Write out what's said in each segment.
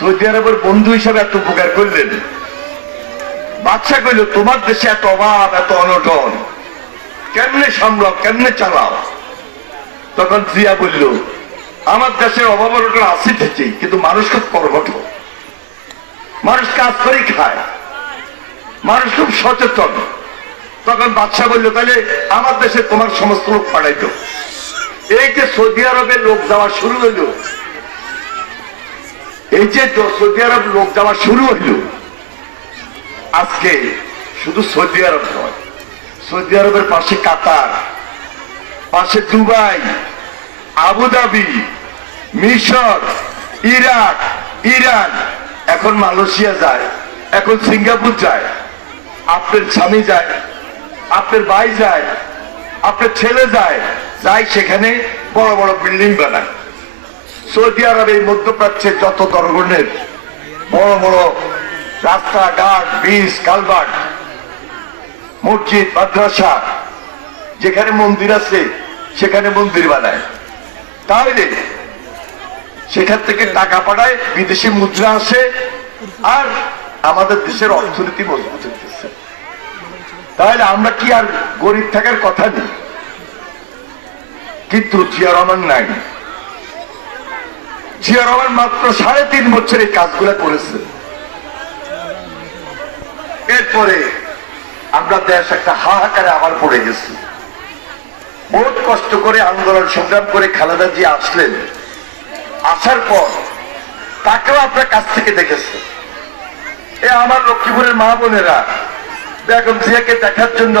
Saudi আরবের বন্ধু হিসাবে এত উপকার করলেন। বাচ্চা কইল, তোমার দেশে এত অভাব, এত অনটন। কেমনে সামলাও কেমনে চালাও? তখন জিয়া বলল, আমার দেশে অভাব, অনটন আছে ঠিকই, কিন্তু মানুষ খুব কর্মঠ। মানুষ কাজ করেই খায়। মানুষ খুব সচেতন। তখন বাচ্চা বলল, তাহলে আমার দেশে তোমার সমস্ত লোক পাঠাইতো। এই যে সৌদি আরবে লোক যাওয়া শুরু হইল এই যে সৌদি আরব লোক যাওয়া শুরু হইল, আজকে শুধু সৌদি আরব নয়, সৌদি আরবের পাশে কাতার, পাশে দুবাই, আবুধাবি, মিশর, ইরাক, ইরান, এখন মালয়েশিয়া যায়, এখন সিঙ্গাপুর যায়, আপনার স্বামী যায়, আপনার ভাই যায়, আপনার ছেলে যায় যায় সেখানে বড় বড় বিল্ডিং বানায়। সৌদি আরব এই মধ্যপ্রাচ্যে যত ধরনের বড় বড় রাস্তাঘাট, ব্রিজ কালভার্ট মসজিদ, মাদ্রাসা, যেখানে মন্দির আছে, সেখানে মন্দির বানায়। তাহলে সেখান থেকে টাকা পাঠায়, বিদেশি মুদ্রা আসে, আর আমাদের দেশের অর্থনীতি মজবুত হইতেছে। তাহলে আমরা কি আর গরিব থাকার কথা নেই? কিন্তু জিয়া রহমান নাই। জিয়া রহমান মাত্র সাড়ে তিন বছর এই কাজগুলো করেছে। এরপরে আমরা দেশ একটা হাহাকারে আবার পড়ে গেছি। বহুত কষ্ট করে আন্দোলন সংগ্রাম করে খালেদা জি আসলেন। আসার পর তাকেও আপনার কাছ থেকে দেখেছে। এ আমার লক্ষ্মীপুরের মা বোনেরা, বেগম জিয়াকে দেখার জন্য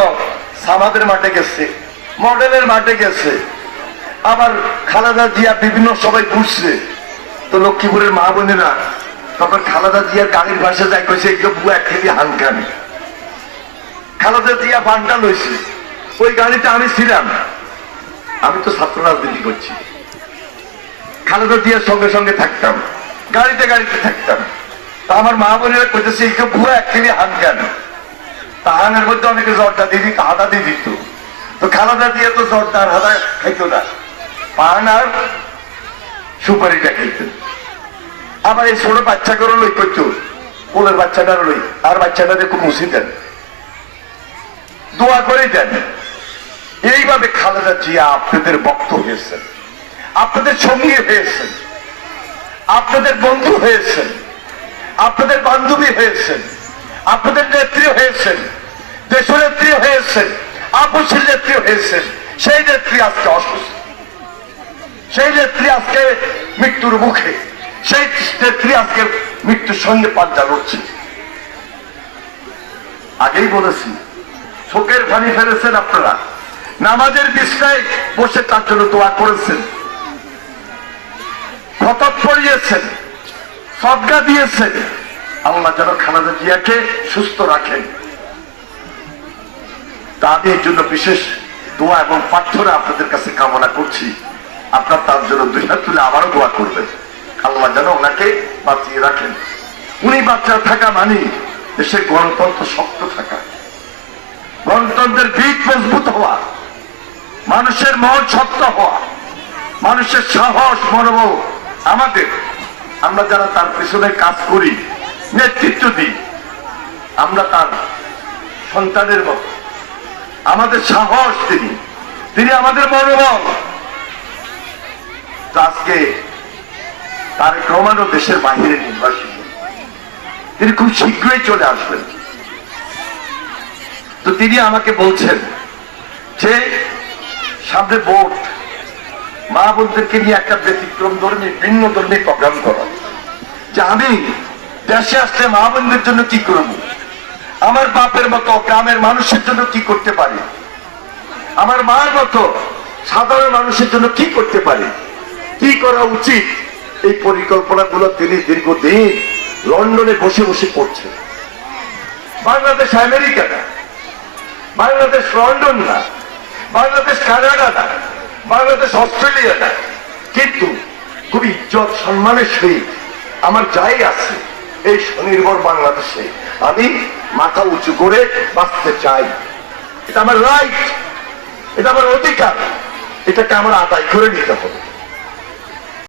সামাদের মাঠে গেছে, মডেলের মাঠে গেছে। আবার খালেদা জিয়া বিভিন্ন সবাই ঘুরছে। তো লক্ষ্মীপুরের মা বোনেরা তখন খালেদা জিয়ার গাড়ির ভাষা যাই কইছে একটু বুয়া খেলি হানকানি খালেদা জিয়া বান্ডা লইছে। ওই গাড়িটা আমি ছিলাম। আমি তো ছাত্র রাজনীতি করছি। খালেদা জিয়ার সঙ্গে সঙ্গে থাকতাম, গাড়িতে গাড়িতে থাকতাম। তা আমার মা বোনেরা কইতেছে একটু বুয়া একচুয়ালি হানকান তাহানের মধ্যে অনেকে জর্দা দিয়ে দিত, হাদা দিয়ে দিত। তো খালাদা দিয়ে তো জর্দা আর হাদা খাইতো না। পান আর সুপারিটা খাইতেন আবার এই ছোট বাচ্চা করে লই করতো কোলের বাচ্চাটার লই। আর বাচ্চাটারে খুব মুসি দেন। দোয়া করে দেন। এইভাবে খালেদা জিয়া আপনাদের বক্ত হয়েছেন। আপনাদের সঙ্গী হয়েছেন। আপনাদের বন্ধু হয়েছেন। আপনাদের বান্ধবী হয়েছেন। আপনাদের নেত্রী হয়েছেন। দেশনেত্রী হয়েছেন। আপসের নেত্রী হয়েছেন। সেই নেত্রী আজকে অসুস্থ। সেই নেত্রী আজকে মৃত্যুর মুখে, সেই নেত্রী আজকে মৃত্যুর সঙ্গে পাঞ্জা লড়ছে। আগেই বলেছি, শোকের পানি ফেলেছেন আপনারা। নামাজের বিছনায় বসে তার জন্য দোয়া করেছেন। খতব পড়িয়েছেন সদগা দিয়েছেন। আল্লাহ যেন খালেদা জিয়াকে সুস্থ রাখেন। তাদের জন্য বিশেষ দোয়া এবং প্রার্থনা আপনাদের কাছে কামনা করছি। আপনার তার জন্য দুই হাত তুলে আবারও দোয়া করবেন। আল্লাহ যেন ওনাকে বাঁচিয়ে রাখেন। উনি বাচ্চা থাকা মানে দেশের গণতন্ত্র শক্ত থাকা। গণতন্ত্রের ভিত মজবুত হওয়া। মানুষের মন শক্ত হওয়া। মানুষের সাহস, মনোবল আমাদের। আমরা যারা তার পেছনে কাজ করি, নেতৃত্ব দিই, আমরা তার সন্তানের মতো। আমাদের সাহস তিনি। তিনি আমাদের মনোবল। আজকে তার ক্রমানো দেশের বাহিরে নির্বাসিত। তিনি খুব শীঘ্রই চলে আসবেন। তো তিনি আমাকে বলছেন যে, সামনে ভোট। মা বোনদেরকে নিয়ে একটা ব্যতিক্রম ধর্মী, ভিন্ন ধর্মী প্রোগ্রাম করা। যে আমি দেশে আসলে মা বোনদের জন্য কি করব? আমার বাপের মতো গ্রামের মানুষের জন্য কি করতে পারি? আমার মার মতো সাধারণ মানুষের জন্য কি করতে পারি? কি করা উচিত? এই পরিকল্পনাগুলো তিনি দীর্ঘদিন লন্ডনে বসে বসে করছেন। বাংলাদেশ আমেরিকা না বাংলাদেশ লন্ডন না বাংলাদেশ কানাডা না বাংলাদেশ অস্ট্রেলিয়া না কিন্তু খুব ইজ্জত, সম্মানের সহিত আমার যাই আছে, এই স্বনির্ভর বাংলাদেশে আমি মাথা উঁচু করে বাঁচতে চাই। এটা আমার রাইট এটা আমার অধিকার, এটাকে আমার আদায় করে নিতে হবে।